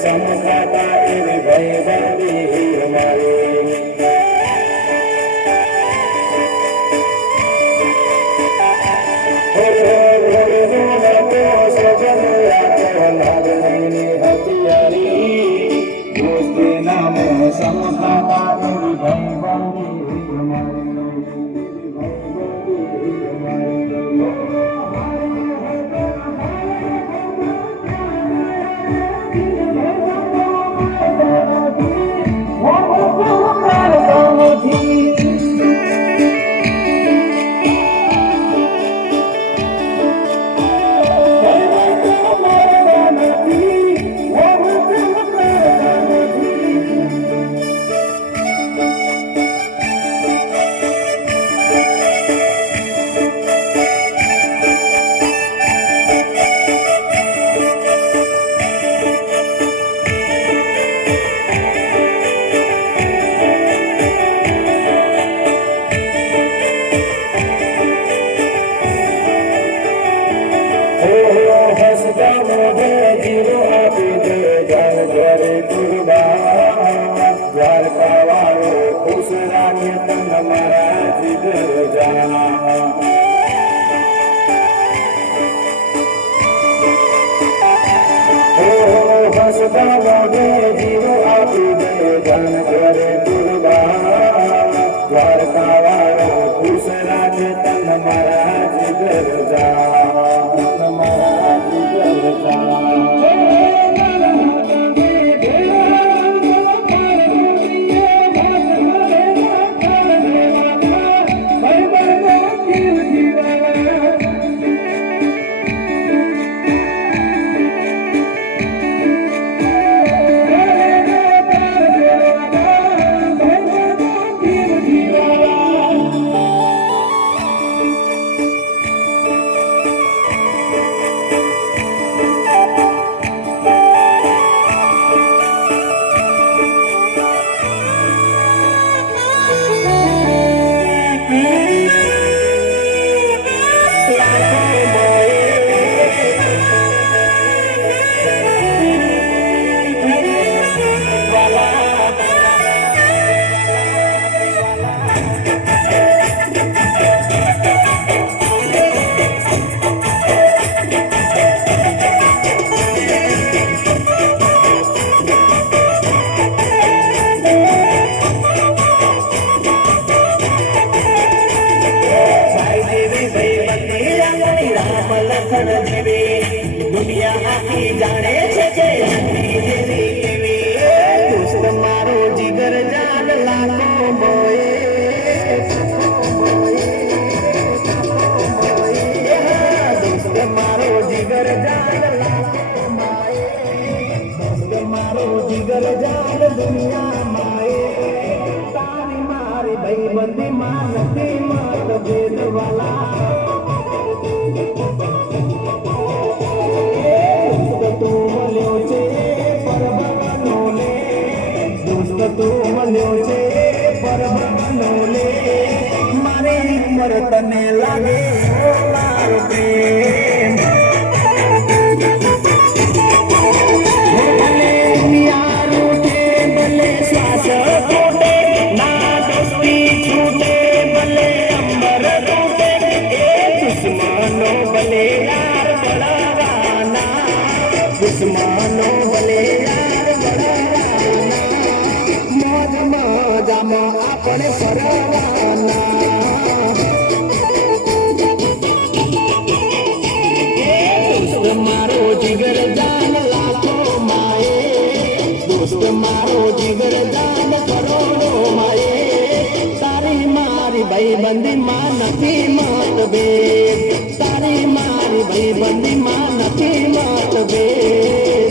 સમખાતા એવી ભયવાદી અમારી દોસ્તી નામે સમખાતા એવી ભયવાદી જીવો આપી દે જાન કરે દ્વારકા વાળો ખુશ રાખે તન મારા જીગર જા મારા જીગર જા दुनिया आखी जाने छे के जेवी केवी दोस्त मारो जिगर जान लाखो मोए दोस्त मारो जिगर जान लाखो माए दोस्त मारो जिगर जान दुनिया माए तारी मारी भाई बंदी मानती मत भेद वाला मारे उमर तने लागे मारो प्रेम भले प्यार उठे भले श्वास टूटे ना दोस्ती छूटे भले अंबर टूटे दुश्मनों भले यार बड़ावाना दुश्मनों भले यार बड़ावाना मौज मौजामा अपने परवाना दोस्त मारो जिगर जान लाखो माए दोस्त मारो जिगर जान करोड़ो माए तारी मारी ભાઈબંધીમાં નથી મતભેદ તારી મારી ભાઈબંધીમાં નથી મતભેદ